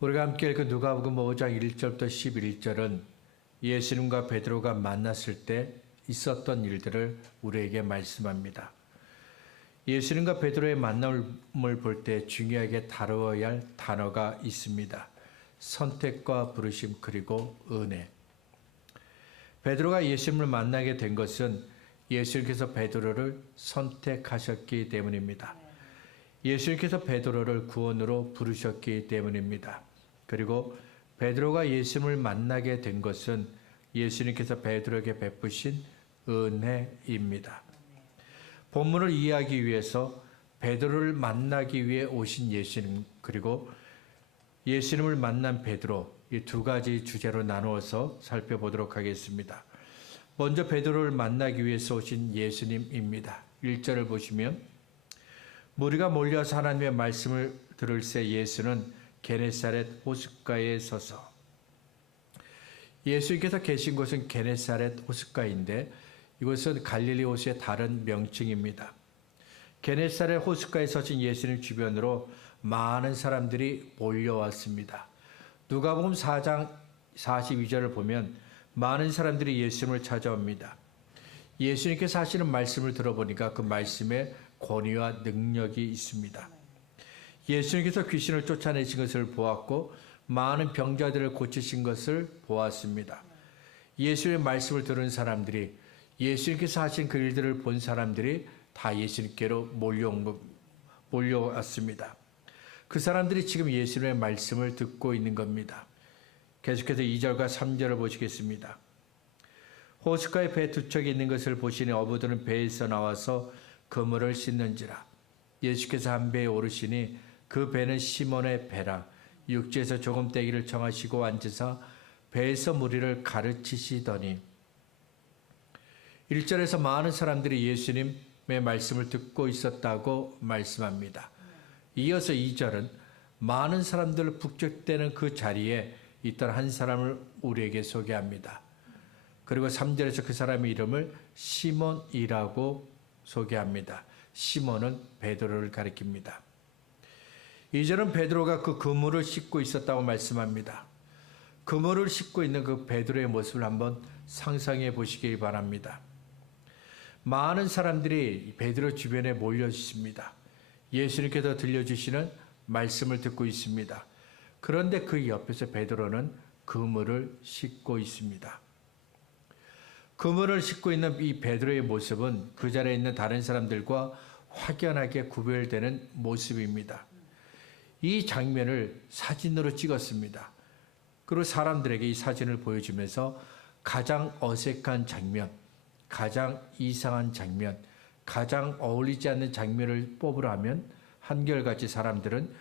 우리가 함께 읽은 누가복음 5장 1절부터 11절은 예수님과 베드로가 만났을 때 있었던 일들을 우리에게 말씀합니다. 예수님과 베드로의 만남을 볼 때 중요하게 다루어야 할 단어가 있습니다. 선택과 부르심 그리고 은혜. 베드로가 예수님을 만나게 된 것은 예수님께서 베드로를 선택하셨기 때문입니다. 예수님께서 베드로를 구원으로 부르셨기 때문입니다. 그리고 베드로가 예수님을 만나게 된 것은 예수님께서 베드로에게 베푸신 은혜입니다. 본문을 이해하기 위해서 베드로를 만나기 위해 오신 예수님 그리고 예수님을 만난 베드로 이 두 가지 주제로 나누어서 살펴보도록 하겠습니다. 먼저 베드로를 만나기 위해서 오신 예수님입니다. 1절을 보시면 무리가 몰려서 하나님의 말씀을 들을 새 예수는 게네사렛 호숫가에 서서 예수님께서 계신 곳은 게네사렛 호숫가인데 이곳은 갈릴리 호수의 다른 명칭입니다. 게네사렛 호숫가에 서신 예수님 주변으로 많은 사람들이 몰려왔습니다. 누가복음 4장 42절을 보면 많은 사람들이 예수님을 찾아옵니다. 예수님께서 하시는 말씀을 들어보니까 그 말씀에 권위와 능력이 있습니다. 예수님께서 귀신을 쫓아내신 것을 보았고 많은 병자들을 고치신 것을 보았습니다. 예수의 말씀을 들은 사람들이 예수님께서 하신 그 일들을 본 사람들이 다 예수님께로 몰려왔습니다. 그 사람들이 지금 예수님의 말씀을 듣고 있는 겁니다. 계속해서 2절과 3절을 보시겠습니다. 호숫가에 배 두 척이 있는 것을 보시니 어부들은 배에서 나와서 그물을 씻는지라. 예수께서 한 배에 오르시니 그 배는 시몬의 배라. 육지에서 조금 떼기를 정하시고 앉으사 배에서 무리를 가르치시더니 1절에서 많은 사람들이 예수님의 말씀을 듣고 있었다고 말씀합니다. 이어서 2절은 많은 사람들 북적대는 그 자리에 있던 한 사람을 우리에게 소개합니다. 그리고 3절에서 그 사람의 이름을 시몬이라고 소개합니다. 시몬은 베드로를 가리킵니다. 2절은 베드로가 그 그물을 씻고 있었다고 말씀합니다. 그물을 씻고 있는 그 베드로의 모습을 한번 상상해 보시기 바랍니다. 많은 사람들이 베드로 주변에 몰려 있습니다. 예수님께서 들려주시는 말씀을 듣고 있습니다. 그런데 그 옆에서 베드로는 그물을 씻고 있습니다. 그물을 씻고 있는 이 베드로의 모습은 그 자리에 있는 다른 사람들과 확연하게 구별되는 모습입니다. 이 장면을 사진으로 찍었습니다. 그리고 사람들에게 이 사진을 보여주면서 가장 어색한 장면, 가장 이상한 장면, 가장 어울리지 않는 장면을 뽑으라 하면 한결같이 사람들은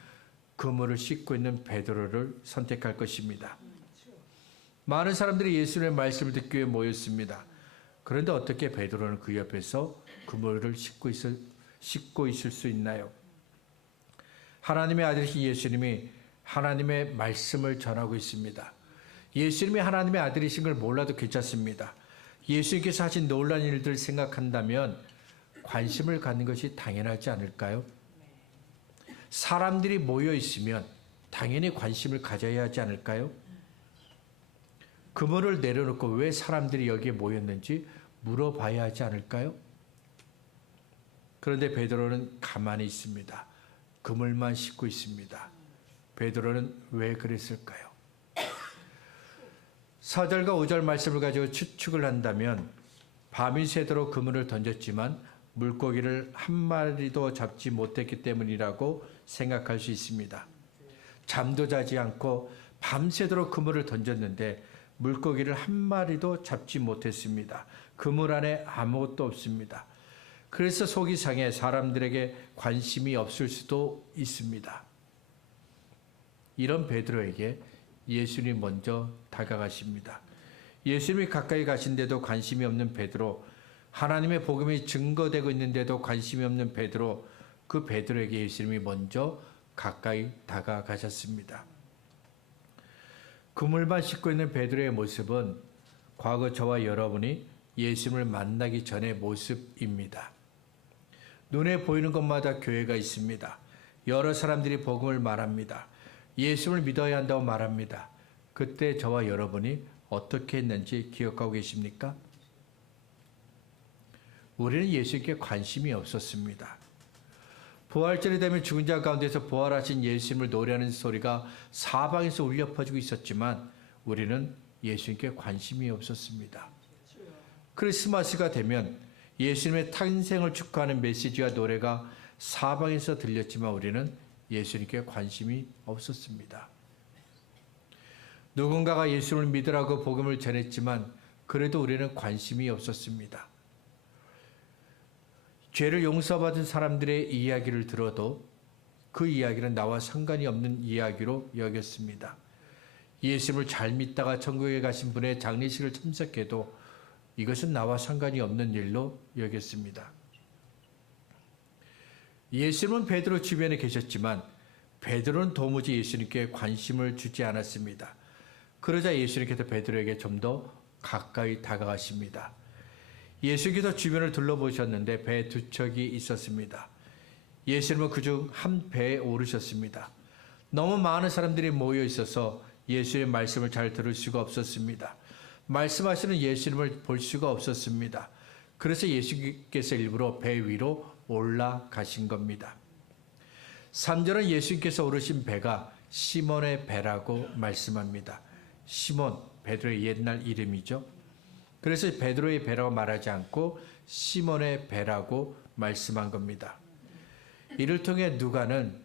그물을 씻고 있는 베드로를 선택할 것입니다. 많은 사람들이 예수님의 말씀을 듣기 위해 모였습니다. 그런데 어떻게 베드로는 그 옆에서 그물을 씻고 있을 수 있나요? 하나님의 아들이신 예수님이 하나님의 말씀을 전하고 있습니다. 예수님이 하나님의 아들이신 걸 몰라도 괜찮습니다. 예수님께서 하신 놀라운 일들을 생각한다면 관심을 갖는 것이 당연하지 않을까요? 사람들이 모여 있으면 당연히 관심을 가져야 하지 않을까요? 그물을 내려놓고 왜 사람들이 여기에 모였는지 물어봐야 하지 않을까요? 그런데 베드로는 가만히 있습니다. 그물만 씻고 있습니다. 베드로는 왜 그랬을까요? 4절과 5절 말씀을 가지고 추측을 한다면 밤이 새도록 그물을 던졌지만 물고기를 한 마리도 잡지 못했기 때문이라고 생각할 수 있습니다. 잠도 자지 않고 밤새도록 그물을 던졌는데 물고기를 한 마리도 잡지 못했습니다. 그물 안에 아무것도 없습니다. 그래서 속이 상해 사람들에게 관심이 없을 수도 있습니다. 이런 베드로에게 예수님이 먼저 다가가십니다. 예수님이 가까이 가신데도 관심이 없는 베드로, 하나님의 복음이 증거되고 있는데도 관심이 없는 베드로, 그 베드로에게 예수님이 먼저 가까이 다가가셨습니다. 그물만 씻고 있는 베드로의 모습은 과거 저와 여러분이 예수님을 만나기 전의 모습입니다. 눈에 보이는 것마다 교회가 있습니다. 여러 사람들이 복음을 말합니다. 예수를 믿어야 한다고 말합니다. 그때 저와 여러분이 어떻게 했는지 기억하고 계십니까? 우리는 예수님께 관심이 없었습니다. 부활절이 되면 죽은 자 가운데서 부활하신 예수님을 노래하는 소리가 사방에서 울려 퍼지고 있었지만 우리는 예수님께 관심이 없었습니다. 크리스마스가 되면 예수님의 탄생을 축하하는 메시지와 노래가 사방에서 들렸지만 우리는 예수님께 관심이 없었습니다. 누군가가 예수를 믿으라고 복음을 전했지만 그래도 우리는 관심이 없었습니다. 죄를 용서받은 사람들의 이야기를 들어도 그 이야기는 나와 상관이 없는 이야기로 여겼습니다. 예수님을 잘 믿다가 천국에 가신 분의 장례식을 참석해도 이것은 나와 상관이 없는 일로 여겼습니다. 예수님은 베드로 주변에 계셨지만 베드로는 도무지 예수님께 관심을 주지 않았습니다. 그러자 예수님께서 베드로에게 좀 더 가까이 다가가십니다. 예수님께서 주변을 둘러보셨는데 배 두 척이 있었습니다. 예수님은 그중 한 배에 오르셨습니다. 너무 많은 사람들이 모여 있어서 예수님의 말씀을 잘 들을 수가 없었습니다. 말씀하시는 예수님을 볼 수가 없었습니다. 그래서 예수님께서 일부러 배 위로 올라가신 겁니다. 3절은 예수님께서 오르신 배가 시몬의 배라고 말씀합니다. 시몬, 베드로의 옛날 이름이죠. 그래서 베드로의 배라고 말하지 않고 시몬의 배라고 말씀한 겁니다. 이를 통해 누가는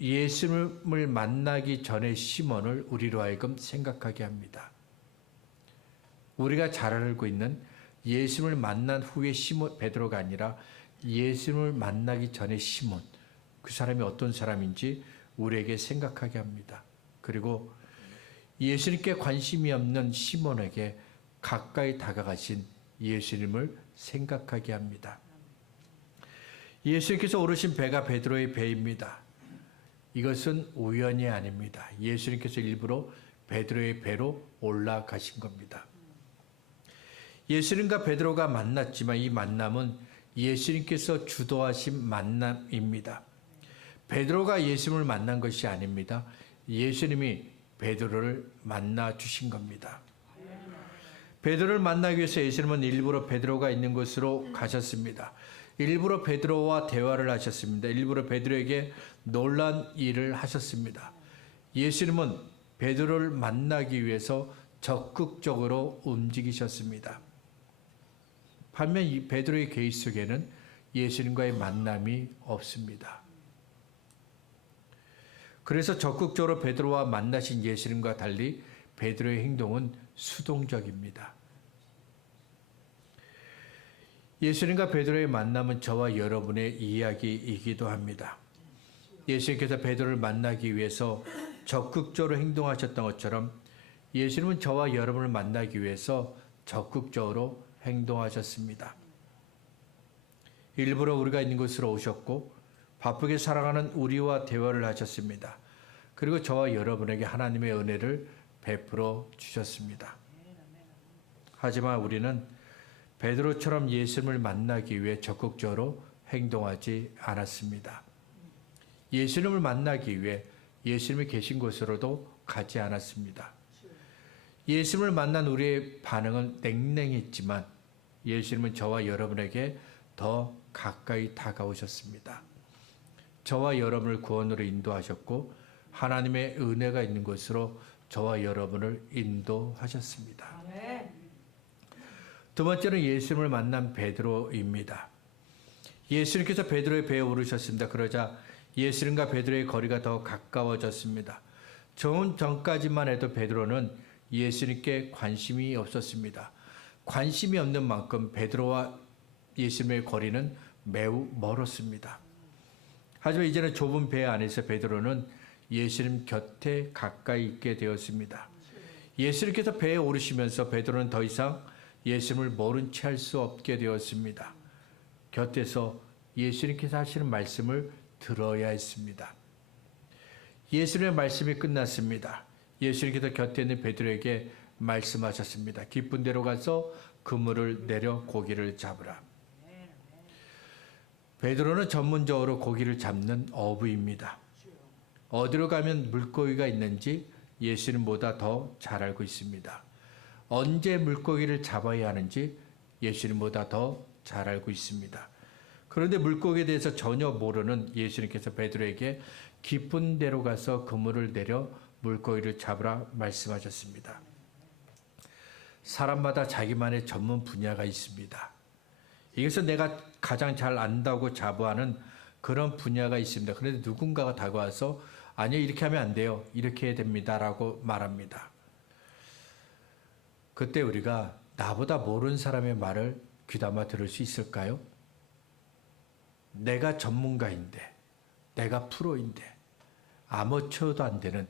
예수님을 만나기 전에 시몬을 우리로 하여금 생각하게 합니다. 우리가 잘 알고 있는 예수님을 만난 후에 시몬 베드로가 아니라 예수님을 만나기 전에 시몬, 그 사람이 어떤 사람인지 우리에게 생각하게 합니다. 그리고 예수님께 관심이 없는 시몬에게 가까이 다가가신 예수님을 생각하게 합니다. 예수님께서 오르신 배가 베드로의 배입니다. 이것은 우연이 아닙니다. 예수님께서 일부러 베드로의 배로 올라가신 겁니다. 예수님과 베드로가 만났지만 이 만남은 예수님께서 주도하신 만남입니다. 베드로가 예수님을 만난 것이 아닙니다. 예수님이 베드로를 만나 주신 겁니다. 베드로를 만나기 위해서 예수님은 일부러 베드로가 있는 곳으로 가셨습니다. 일부러 베드로와 대화를 하셨습니다. 일부러 베드로에게 놀란 일을 하셨습니다. 예수님은 베드로를 만나기 위해서 적극적으로 움직이셨습니다. 반면 이 베드로의 계획 속에는 예수님과의 만남이 없습니다. 그래서 적극적으로 베드로와 만나신 예수님과 달리 베드로의 행동은 수동적입니다. 예수님과 베드로의 만남은 저와 여러분의 이야기이기도 합니다. 예수님께서 베드로를 만나기 위해서 적극적으로 행동하셨던 것처럼 예수님은 저와 여러분을 만나기 위해서 적극적으로 행동하셨습니다. 일부러 우리가 있는 곳으로 오셨고 바쁘게 살아가는 우리와 대화를 하셨습니다. 그리고 저와 여러분에게 하나님의 은혜를 베풀어 주셨습니다. 하지만 우리는 베드로처럼 예수님을 만나기 위해 적극적으로 행동하지 않았습니다. 예수님을 만나기 위해 예수님이 계신 곳으로도 가지 않았습니다. 예수님을 만난 우리의 반응은 냉랭했지만 예수님은 저와 여러분에게 더 가까이 다가오셨습니다. 저와 여러분을 구원으로 인도하셨고 하나님의 은혜가 있는 곳으로 저와 여러분을 인도하셨습니다. 두 번째는 예수님을 만난 베드로입니다. 예수님께서 베드로의 배에 오르셨습니다. 그러자 예수님과 베드로의 거리가 더 가까워졌습니다. 좀 전까지만 해도 베드로는 예수님께 관심이 없었습니다. 관심이 없는 만큼 베드로와 예수님의 거리는 매우 멀었습니다. 하지만 이제는 좁은 배 안에서 베드로는 예수님 곁에 가까이 있게 되었습니다. 예수님께서 배에 오르시면서 베드로는 더 이상 예수님을 모른 채 할 수 없게 되었습니다. 곁에서 예수님께서 하시는 말씀을 들어야 했습니다. 예수님의 말씀이 끝났습니다. 예수님께서 곁에 있는 베드로에게 말씀하셨습니다. 깊은 데로 가서 그물을 내려 고기를 잡으라. 베드로는 전문적으로 고기를 잡는 어부입니다. 어디로 가면 물고기가 있는지 예수님보다 더 잘 알고 있습니다. 언제 물고기를 잡아야 하는지 예수님보다 더 잘 알고 있습니다. 그런데 물고기에 대해서 전혀 모르는 예수님께서 베드로에게 깊은 데로 가서 그물을 내려 물고기를 잡으라 말씀하셨습니다. 사람마다 자기만의 전문 분야가 있습니다. 이것은 내가 가장 잘 안다고 자부하는 그런 분야가 있습니다. 그런데 누군가가 다가와서 아니요, 이렇게 하면 안 돼요. 이렇게 해야 됩니다. 라고 말합니다. 그때 우리가 나보다 모르는 사람의 말을 귀담아 들을 수 있을까요? 내가 전문가인데, 내가 프로인데, 아마추어도 안 되는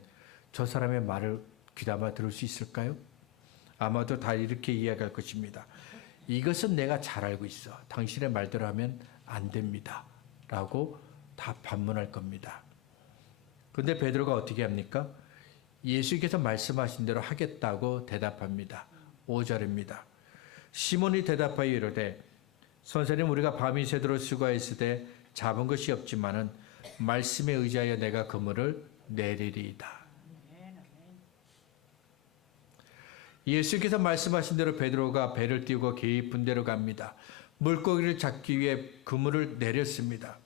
저 사람의 말을 귀담아 들을 수 있을까요? 아마도 다 이렇게 이야기할 것입니다. 이것은 내가 잘 알고 있어. 당신의 말대로 하면 안 됩니다. 라고 다 반문할 겁니다. 그런데 베드로가 어떻게 합니까? 예수께서 말씀하신 대로 하겠다고 대답합니다. 5절입니다. 시몬이 대답하여 이르되 선생님, 우리가 밤이 새도록 수고하였으되 잡은 것이 없지만은 말씀에 의지하여 내가 그물을 내리리이다. 예수께서 말씀하신 대로 베드로가 배를 띄우고 깊은 데로 갑니다. 물고기를 잡기 위해 그물을 내렸습니다.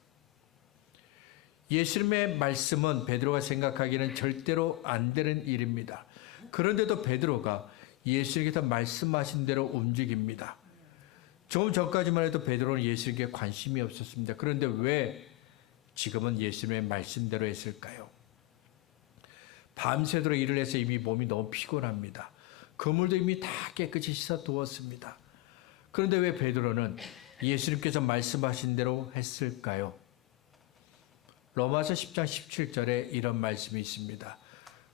예수님의 말씀은 베드로가 생각하기에는 절대로 안 되는 일입니다. 그런데도 베드로가 예수님께서 말씀하신 대로 움직입니다. 조금 전까지만 해도 베드로는 예수님께 관심이 없었습니다. 그런데 왜 지금은 예수님의 말씀대로 했을까요? 밤새도록 일을 해서 이미 몸이 너무 피곤합니다. 그물도 이미 다 깨끗이 씻어 두었습니다. 그런데 왜 베드로는 예수님께서 말씀하신 대로 했을까요? 로마서 10장 17절에 이런 말씀이 있습니다.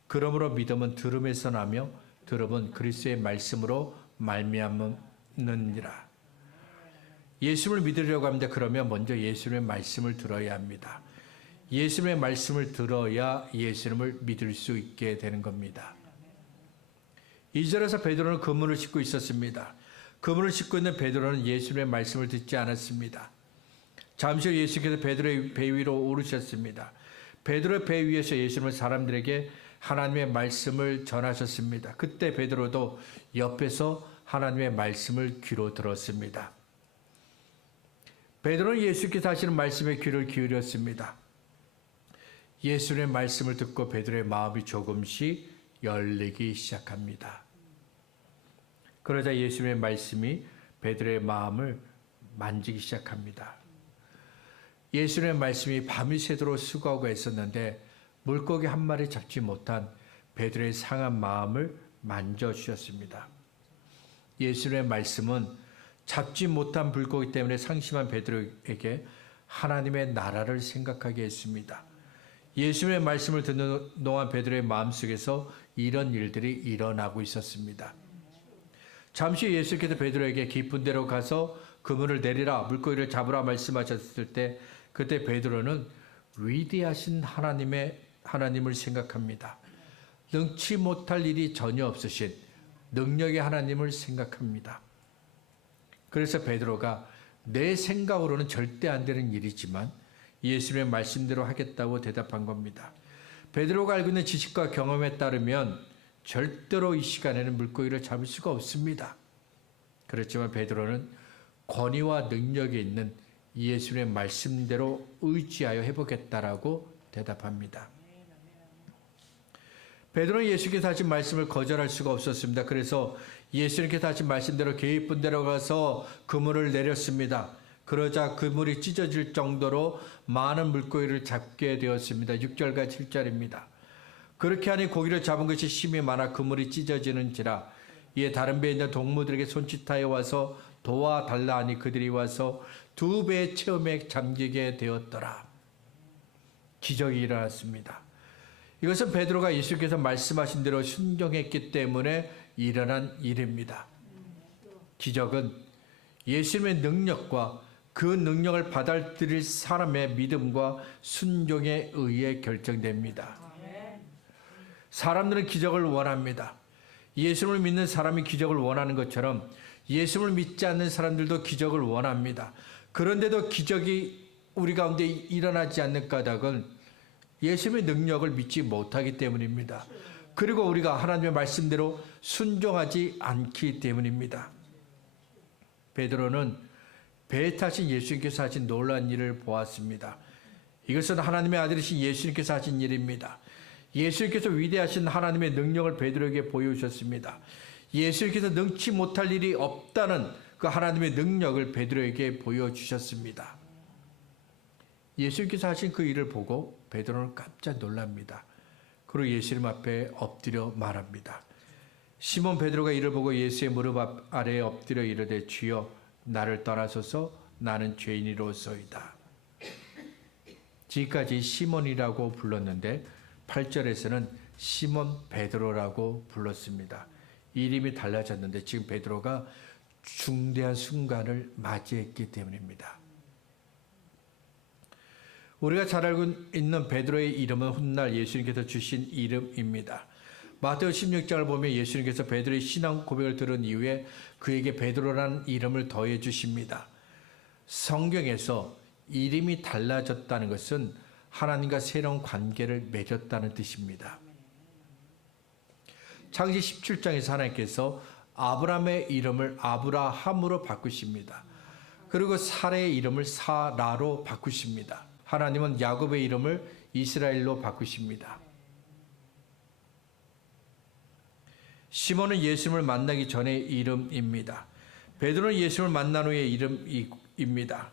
그러므로 믿음은 들음에서 나며 들음은 그리스도의 말씀으로 말미암느니라. 예수를 믿으려고 합니다. 그러면 먼저 예수님의 말씀을 들어야 합니다. 예수님의 말씀을 들어야 예수님을 믿을 수 있게 되는 겁니다. 2절에서 베드로는 그물을 싣고 있었습니다. 그물을 싣고 있는 베드로는 예수님의 말씀을 듣지 않았습니다. 잠시 후 예수께서 베드로의 배 위로 오르셨습니다. 베드로의 배 위에서 예수님은 사람들에게 하나님의 말씀을 전하셨습니다. 그때 베드로도 옆에서 하나님의 말씀을 귀로 들었습니다. 베드로는 예수께서 하시는 말씀에 귀를 기울였습니다. 예수님의 말씀을 듣고 베드로의 마음이 조금씩 열리기 시작합니다. 그러자 예수님의 말씀이 베드로의 마음을 만지기 시작합니다. 예수님의 말씀이 밤이 새도록 수고하고 있었는데 물고기 한 마리 잡지 못한 베드로의 상한 마음을 만져주셨습니다. 예수님의 말씀은 잡지 못한 물고기 때문에 상심한 베드로에게 하나님의 나라를 생각하게 했습니다. 예수님의 말씀을 듣는 동안 베드로의 마음속에서 이런 일들이 일어나고 있었습니다. 잠시 예수께서 베드로에게 깊은 데로 가서 그물을 내리라, 물고기를 잡으라 말씀하셨을 때 그때 베드로는 위대하신 하나님을 생각합니다. 능치 못할 일이 전혀 없으신 능력의 하나님을 생각합니다. 그래서 베드로가 내 생각으로는 절대 안 되는 일이지만 예수님의 말씀대로 하겠다고 대답한 겁니다. 베드로가 알고 있는 지식과 경험에 따르면 절대로 이 시간에는 물고기를 잡을 수가 없습니다. 그렇지만 베드로는 권위와 능력이 있는 예수님의 말씀대로 의지하여 해보겠다라고 대답합니다. 베드로는 예수께서 하신 말씀을 거절할 수가 없었습니다. 그래서 예수님께서 하신 말씀대로 깊은 데로 가서 그물을 내렸습니다. 그러자 그물이 찢어질 정도로 많은 물고기를 잡게 되었습니다. 6절과 7절입니다. 그렇게 하니 고기를 잡은 것이 심히 많아 그물이 찢어지는지라. 이에 다른 배에 있는 동무들에게 손짓하여 와서 도와달라 하니 그들이 와서 2배의 체험에 잠기게 되었더라. 기적이 일어났습니다. 이것은 베드로가 예수께서 말씀하신 대로 순종했기 때문에 일어난 일입니다. 기적은 예수님의 능력과 그 능력을 받아들일 사람의 믿음과 순종에 의해 결정됩니다. 사람들은 기적을 원합니다. 예수님을 믿는 사람이 기적을 원하는 것처럼 예수님을 믿지 않는 사람들도 기적을 원합니다. 그런데도 기적이 우리 가운데 일어나지 않는 까닭은 예수님의 능력을 믿지 못하기 때문입니다. 그리고 우리가 하나님의 말씀대로 순종하지 않기 때문입니다. 베드로는 배에 타신 예수님께서 하신 놀라운 일을 보았습니다. 이것은 하나님의 아들이신 예수님께서 하신 일입니다. 예수님께서 위대하신 하나님의 능력을 베드로에게 보여주셨습니다. 예수님께서 능치 못할 일이 없다는 그 하나님의 능력을 베드로에게 보여주셨습니다. 예수님께서 하신 그 일을 보고 베드로는 깜짝 놀랍니다. 그리고 예수님 앞에 엎드려 말합니다. 시몬 베드로가 이를 보고 예수의 무릎 아래에 엎드려 이르되 주여 나를 떠나소서 나는 죄인이로소이다. 지금까지 시몬이라고 불렀는데 8절에서는 시몬 베드로라고 불렀습니다. 이름이 달라졌는데 지금 베드로가 중대한 순간을 맞이했기 때문입니다. 우리가 잘 알고 있는 베드로의 이름은 훗날 예수님께서 주신 이름입니다. 마태오 16장을 보면 예수님께서 베드로의 신앙 고백을 들은 이후에 그에게 베드로라는 이름을 더해 주십니다. 성경에서 이름이 달라졌다는 것은 하나님과 새로운 관계를 맺었다는 뜻입니다. 창세기 17장에서 하나님께서 아브라함의 이름을 아브라함으로 바꾸십니다. 그리고 사라의 이름을 사라로 바꾸십니다. 하나님은 야곱의 이름을 이스라엘로 바꾸십니다. 시몬은 예수님을 만나기 전의 이름입니다. 베드로는 예수님을 만난 후의 이름입니다.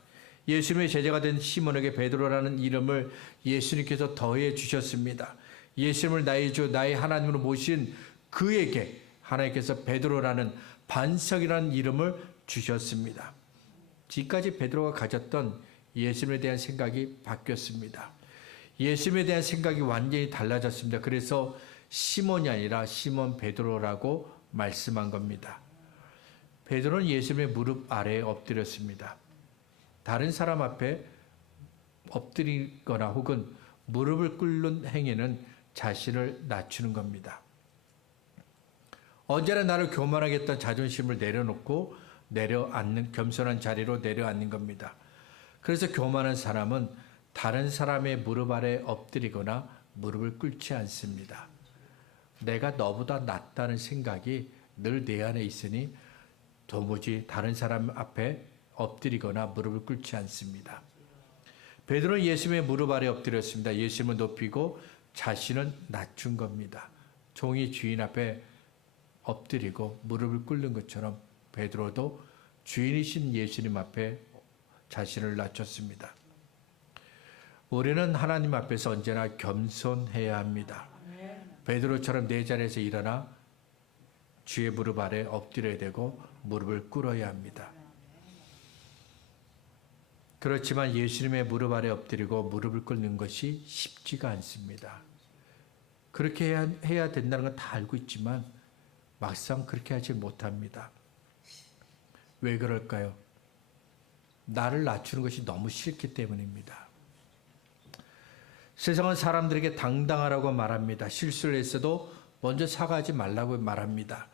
예수님의 제자가 된 시몬에게 베드로라는 이름을 예수님께서 더해 주셨습니다. 예수님을 나의 주 나의 하나님으로 모신 그에게 하나님께서 베드로라는 반석이라는 이름을 주셨습니다. 지금까지 베드로가 가졌던 예수님에 대한 생각이 바뀌었습니다. 예수님에 대한 생각이 완전히 달라졌습니다. 그래서 시몬이 아니라 시몬 베드로라고 말씀한 겁니다. 베드로는 예수님의 무릎 아래에 엎드렸습니다. 다른 사람 앞에 엎드리거나 혹은 무릎을 꿇는 행위는 자신을 낮추는 겁니다. 언제나 나를 교만하게 했던 자존심을 내려놓고 내려앉는 겸손한 자리로 내려앉는 겁니다. 그래서 교만한 사람은 다른 사람의 무릎 아래 엎드리거나 무릎을 꿇지 않습니다. 내가 너보다 낫다는 생각이 늘 내 안에 있으니 도무지 다른 사람 앞에 엎드리거나 무릎을 꿇지 않습니다. 베드로는 예수님의 무릎 아래 엎드렸습니다. 예수님을 높이고 자신은 낮춘 겁니다. 종이 주인 앞에 엎드리고 무릎을 꿇는 것처럼 베드로도 주인이신 예수님 앞에 자신을 낮췄습니다. 우리는 하나님 앞에서 언제나 겸손해야 합니다. 베드로처럼 내 자리에서 일어나 주의 무릎 아래 엎드려야 되고 무릎을 꿇어야 합니다. 그렇지만 예수님의 무릎 아래 엎드리고 무릎을 꿇는 것이 쉽지가 않습니다. 그렇게 해야 된다는 건 다 알고 있지만 막상 그렇게 하지 못합니다. 왜 그럴까요? 나를 낮추는 것이 너무 싫기 때문입니다. 세상은 사람들에게 당당하라고 말합니다. 실수를 했어도 먼저 사과하지 말라고 말합니다.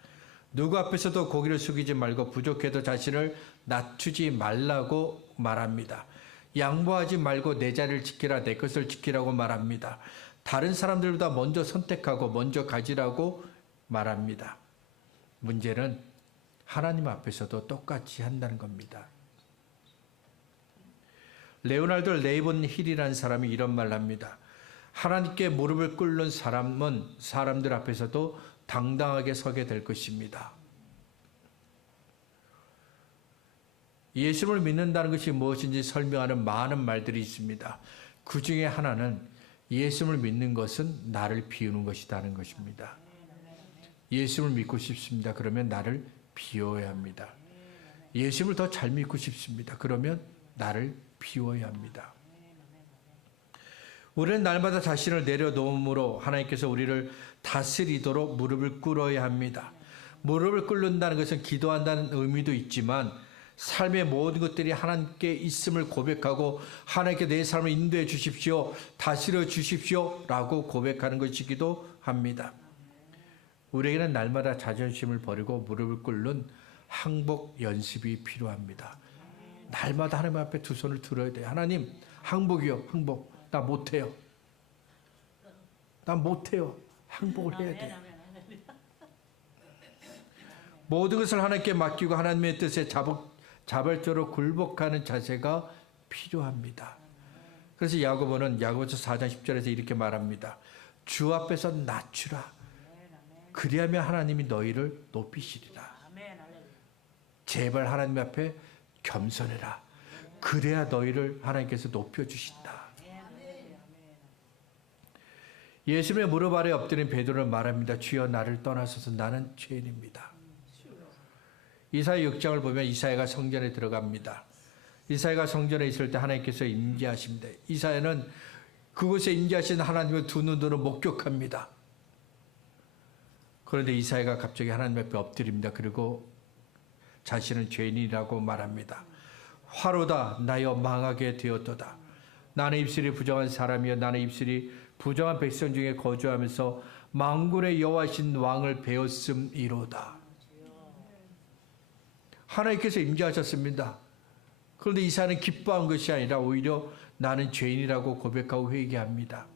누구 앞에서도 고개를 숙이지 말고 부족해도 자신을 낮추지 말라고 말합니다. 양보하지 말고 내 자리를 지키라, 내 것을 지키라고 말합니다. 다른 사람들보다 먼저 선택하고 먼저 가지라고 말합니다. 문제는 하나님 앞에서도 똑같이 한다는 겁니다. 레오날드 레이본 힐이라는 사람이 이런 말을 합니다. 하나님께 무릎을 꿇는 사람은 사람들 앞에서도 당당하게 서게 될 것입니다. 예수를 믿는다는 것이 무엇인지 설명하는 많은 말들이 있습니다. 그 중에 하나는 예수를 믿는 것은 나를 비우는 것이라는 것입니다. 예수를 믿고 싶습니다. 그러면 나를 비워야 합니다. 예수를 더 잘 믿고 싶습니다. 그러면 나를 비워야 합니다. 우리는 날마다 자신을 내려놓음으로 하나님께서 우리를 다스리도록 무릎을 꿇어야 합니다. 무릎을 꿇는다는 것은 기도한다는 의미도 있지만 삶의 모든 것들이 하나님께 있음을 고백하고 하나님께 내 삶을 인도해 주십시오, 다스려 주십시오 라고 고백하는 것이기도 합니다. 우리에게는 날마다 자존심을 버리고 무릎을 꿇는 항복 연습이 필요합니다. 날마다 하나님 앞에 두 손을 들어야 돼요. 하나님, 항복이요, 항복. 나 못해요. 난 못해요. 항복을 해야 돼요. 모든 것을 하나님께 맡기고 하나님의 뜻에 자발적으로 굴복하는 자세가 필요합니다. 그래서 야고보는 야고보서 4장 10절에서 이렇게 말합니다. 주 앞에서 낮추라. 그리하면 하나님이 너희를 높이시리라. 제발 하나님 앞에 겸손해라. 그래야 너희를 하나님께서 높여주신다. 예수님의 무릎 아래 엎드린 베드로는 말합니다. 주여 나를 떠나소서 나는 죄인입니다. 이사야 6장을 보면 이사야가 성전에 들어갑니다. 이사야가 성전에 있을 때 하나님께서 임재하십니다. 이사야는 그곳에 임재하신 하나님을 두 눈으로 목격합니다. 그런데 이사야가 갑자기 하나님 앞에 엎드립니다. 그리고 자신은 죄인이라고 말합니다. 화로다 나여 망하게 되었도다. 나는 입술이 부정한 사람이여 나는 입술이 부정한 백성 중에 거주하면서 만군의 여호와신 왕을 배웠음이로다. 하나님께서 임재하셨습니다. 그런데 이사야는 기뻐한 것이 아니라 오히려 나는 죄인이라고 고백하고 회개합니다.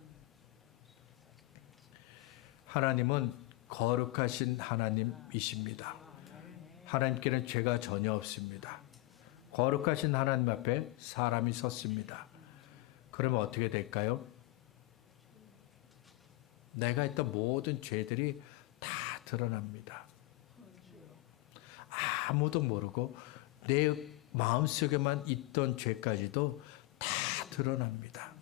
하나님은 거룩하신 하나님이십니다. 하나님께는 죄가 전혀 없습니다. 거룩하신 하나님 앞에 사람이 섰습니다. 그러면 어떻게 될까요? 내가 했던 모든 죄들이 다 드러납니다. 아무도 모르고 내 마음속에만 있던 죄까지도 다 드러납니다.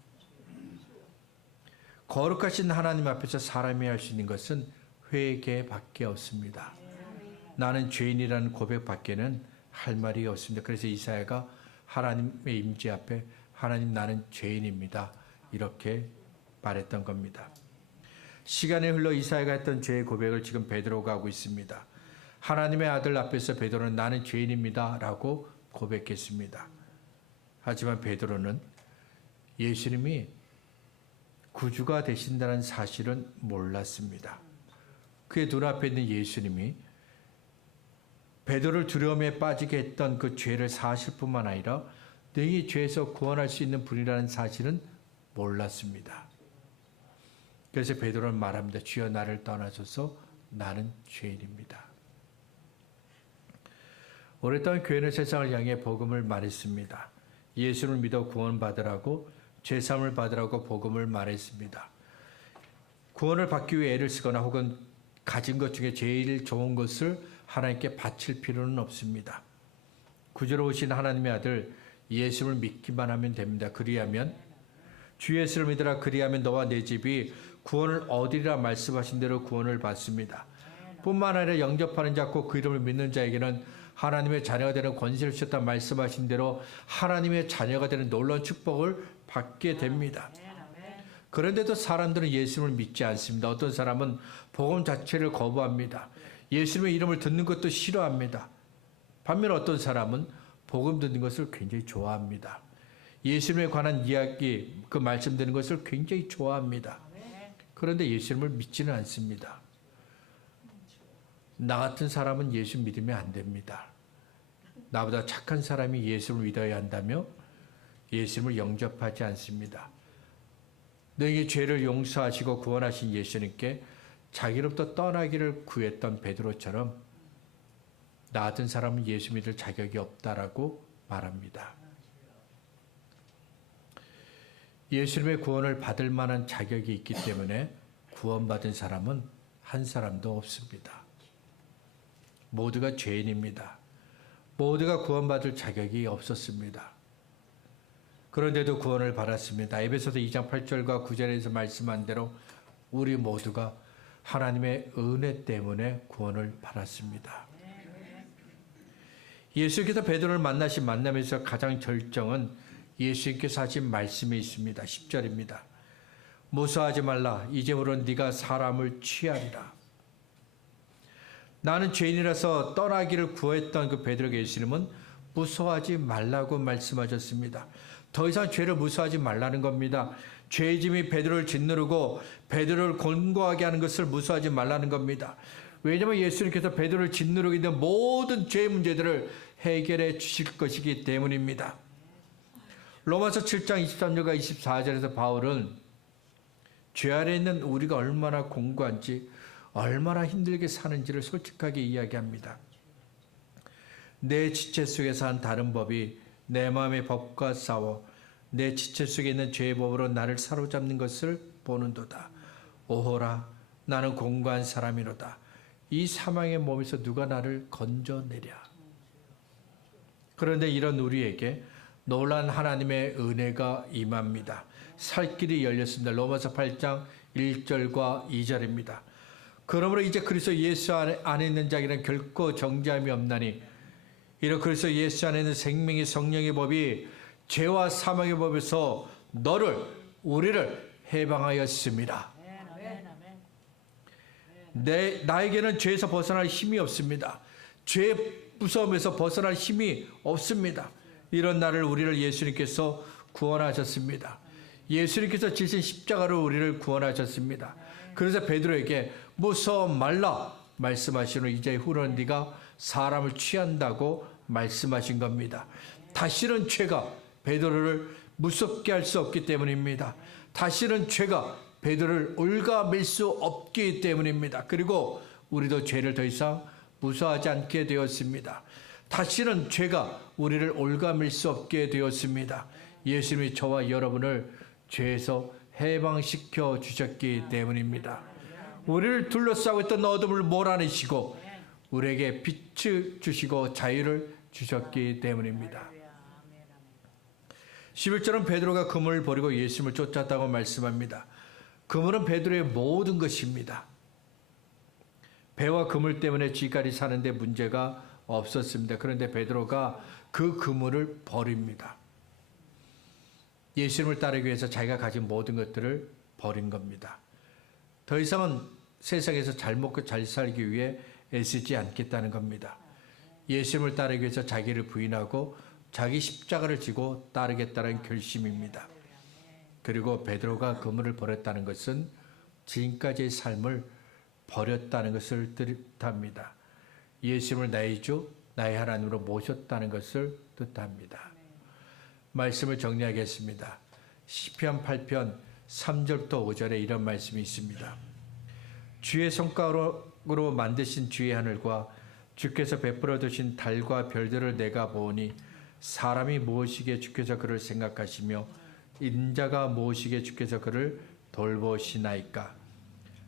거룩하신 하나님 앞에서 사람이 할 수 있는 것은 회개밖에 없습니다. 나는 죄인이라는 고백밖에는 할 말이 없습니다. 그래서 이사야가 하나님의 임재 앞에 하나님 나는 죄인입니다. 이렇게 말했던 겁니다. 시간이 흘러 이사야가 했던 죄의 고백을 지금 베드로가 하고 있습니다. 하나님의 아들 앞에서 베드로는 나는 죄인입니다. 라고 고백했습니다. 하지만 베드로는 예수님이 구주가 되신다는 사실은 몰랐습니다. 그의 눈앞에 있는 예수님이 베드로를 두려움에 빠지게 했던 그 죄를 사실 뿐만 아니라 너희 죄에서 구원할 수 있는 분이라는 사실은 몰랐습니다. 그래서 베드로는 말합니다. 주여 나를 떠나소서 나는 죄인입니다. 오랫동안 교회는 세상을 향해 복음을 말했습니다. 예수를 믿어 구원받으라고 죄사함을 받으라고 복음을 말했습니다. 구원을 받기 위해 애를 쓰거나 혹은 가진 것 중에 제일 좋은 것을 하나님께 바칠 필요는 없습니다. 구주로 오신 하나님의 아들 예수를 믿기만 하면 됩니다. 그리하면 주 예수를 믿으라 그리하면 너와 내 집이 구원을 얻으리라 말씀하신 대로 구원을 받습니다. 뿐만 아니라 영접하는 자 곧 그 이름을 믿는 자에게는 하나님의 자녀가 되는 권세를 주셨다 말씀하신 대로 하나님의 자녀가 되는 놀라운 축복을 받게 됩니다. 그런데도 사람들은 예수님을 믿지 않습니다. 어떤 사람은 복음 자체를 거부합니다. 예수님의 이름을 듣는 것도 싫어합니다. 반면 어떤 사람은 복음 듣는 것을 굉장히 좋아합니다. 예수님에 관한 이야기, 그 말씀 듣는 것을 굉장히 좋아합니다. 그런데 예수님을 믿지는 않습니다. 나 같은 사람은 예수 믿으면 안 됩니다. 나보다 착한 사람이 예수를 믿어야 한다며 예수님을 영접하지 않습니다. 너희의 죄를 용서하시고 구원하신 예수님께 자기로부터 떠나기를 구했던 베드로처럼 나 같은 사람은 예수 믿을 자격이 없다라고 말합니다. 예수님의 구원을 받을 만한 자격이 있기 때문에 구원받은 사람은 한 사람도 없습니다. 모두가 죄인입니다. 모두가 구원받을 자격이 없었습니다. 그런데도 구원을 받았습니다. 에베소서 2장 8절과 9절에서 말씀한 대로 우리 모두가 하나님의 은혜 때문에 구원을 받았습니다. 예수께서 베드로를 만나신 만남에서 가장 절정은 예수님께서 하신 말씀이 있습니다. 10절입니다. 무서워하지 말라. 이제부로는 네가 사람을 취하리라. 나는 죄인이라서 떠나기를 구했던 그 베드로에게 예수님은 무서워하지 말라고 말씀하셨습니다. 더 이상 죄를 무서워하지 말라는 겁니다. 죄의 짐이 베드로를 짓누르고 베드로를 곤고하게 하는 것을 무서워하지 말라는 겁니다. 왜냐하면 예수님께서 베드로를 짓누르게 된 모든 죄의 문제들을 해결해 주실 것이기 때문입니다. 로마서 7장 23절과 24절에서 바울은 죄 아래 있는 우리가 얼마나 공고한지, 얼마나 힘들게 사는지를 솔직하게 이야기합니다. 내 지체 속에서 한 다른 법이 내 마음의 법과 싸워 내 지체 속에 있는 죄의 법으로 나를 사로잡는 것을 보는도다. 오호라, 나는 공고한 사람이로다. 이 사망의 몸에서 누가 나를 건져내랴. 그런데 이런 우리에게 놀란 하나님의 은혜가 임합니다. 살 길이 열렸습니다. 로마서 8장 1절과 2절입니다. 그러므로 이제 그리스도 예수 안에 있는 자에게는 결코 정죄함이 없나니 이런 그리스도 예수 안에 있는 생명의 성령의 법이 죄와 사망의 법에서 우리를 해방하였습니다. 나에게는 죄에서 벗어날 힘이 없습니다. 죄의 무서움에서 벗어날 힘이 없습니다. 이런 나를 우리를 예수님께서 구원하셨습니다. 예수님께서 지신 십자가로 우리를 구원하셨습니다. 그래서 베드로에게 무서워 말라 말씀하신 후 이제 후로는 네가 사람을 취한다고 말씀하신 겁니다. 다시는 죄가 베드로를 무섭게 할 수 없기 때문입니다. 다시는 죄가 베드로를 올가맬 수 없기 때문입니다. 그리고 우리도 죄를 더 이상 무서워하지 않게 되었습니다. 다시는 죄가 우리를 올가맬 수 없게 되었습니다. 예수님이 저와 여러분을 죄에서 해방시켜 주셨기 때문입니다. 우리를 둘러싸고 있던 어둠을 몰아내시고 우리에게 빛을 주시고 자유를 주셨기 때문입니다. 11절은 베드로가 그물을 버리고 예수님을 쫓았다고 말씀합니다. 그물은 베드로의 모든 것입니다. 배와 그물 때문에 지금까지 사는데 문제가 없었습니다. 그런데 베드로가 그 그물을 버립니다. 예수님을 따르기 위해서 자기가 가진 모든 것들을 버린 겁니다. 더 이상은 세상에서 잘 먹고 잘 살기 위해 애쓰지 않겠다는 겁니다. 예수님을 따르기 위해서 자기를 부인하고 자기 십자가를 지고 따르겠다는 결심입니다. 그리고 베드로가 그물을 버렸다는 것은 지금까지의 삶을 버렸다는 것을 뜻합니다. 예수님을 나의 주, 나의 하나님으로 모셨다는 것을 뜻합니다. 말씀을 정리하겠습니다. 시편 8편 3절부터 5절에 이런 말씀이 있습니다. 주의 손가락으로 만드신 주의 하늘과 주께서 베풀어 두신 달과 별들을 내가 보니 사람이 무엇이기에 주께서 그를 생각하시며 인자가 무엇이기에 주께서 그를 돌보시나이까.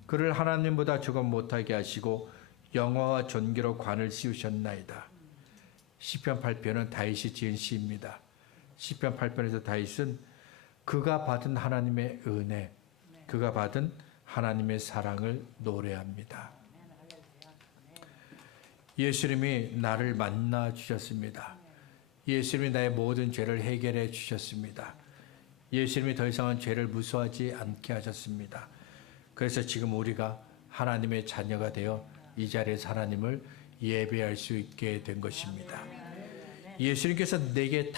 그를 하나님보다 조금 못하게 하시고 영화와 존귀로 관을 씌우셨나이다. 시편 8편은 다윗이 지은 시입니다. 시편 8편에서 다윗은 그가 받은 하나님의 은혜, 그가 받은 하나님의 사랑을 노래합니다. 예수님이 나를 만나 주셨습니다. 예수님이 나의 모든 죄를 해결해 주셨습니다. 예수님이 더 이상은 죄를 무서워하지 않게 하셨습니다. 그래서 지금 우리가 하나님의 자녀가 되어 이 자리에서 하나님을 예배할 수 있게 된 것입니다. 예수님께서 내게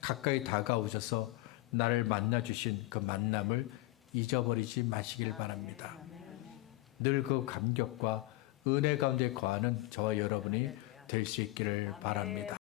가까이 다가오셔서 나를 만나주신 그 만남을 잊어버리지 마시길 바랍니다. 늘 그 감격과 은혜 가운데 거하는 저와 여러분이 될 수 있기를 바랍니다.